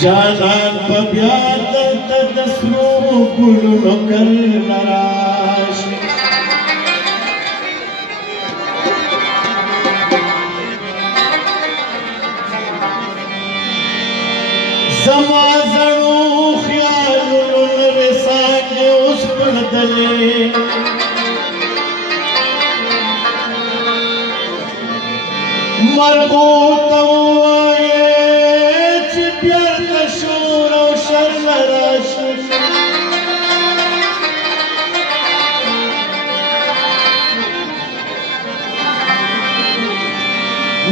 جانان ببیاد تدسرو گلو کر نراش زمازنو خیالو نرسانگ اس پردلے مرغو توائی چی پیار کشور و شر لراش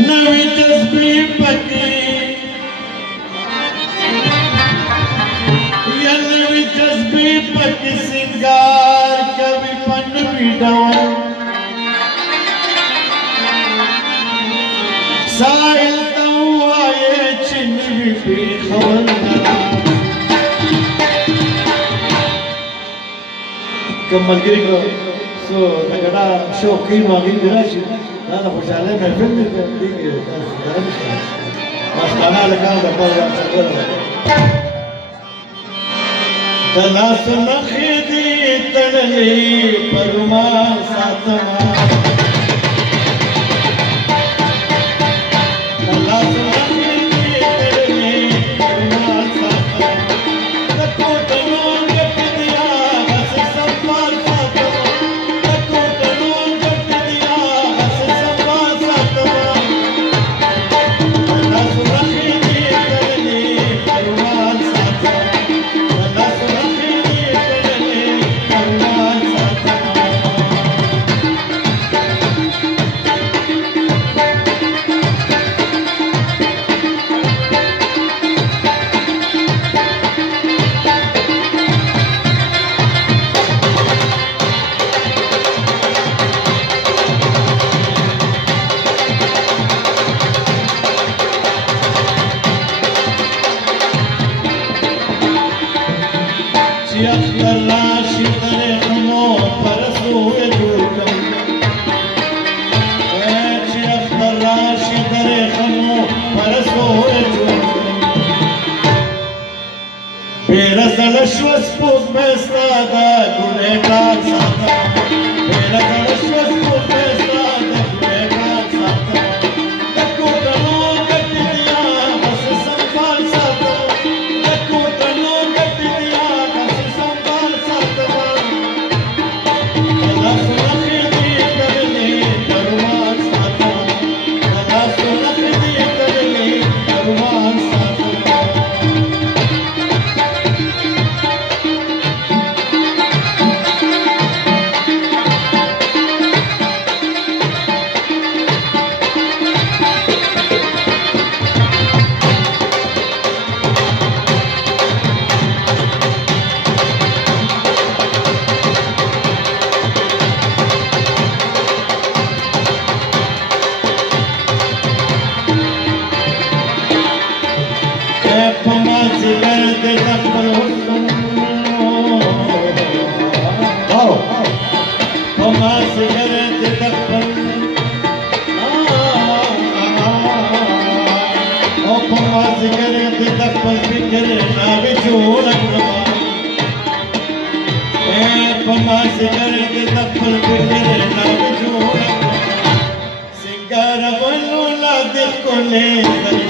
نوی تسبیح پکی یا نوی تسبیح پکی سنگار کبھی پنوی ڈوان سائل توائی چنوی پی خبر کم ملگری کو سو نگڑا شوقین واقعی دراشی دادا خوشحالی محفل میں دیگه مستانه لکان دا پر جان سرگر دلاس نخیدی تنلی پرمان ساتما راشی در خمو پرسو جوکم چیخ راشی در خمو پرسو جوکم بیرزل شوز پوز بستادا گونه کار ساتا بیرزل شوز پوز بستادا گونه کار ساتا دکو تنو گتی دیا بس سنبال ساتا دکو تنو گتی دیا सिंगार बनू ला दिल को ले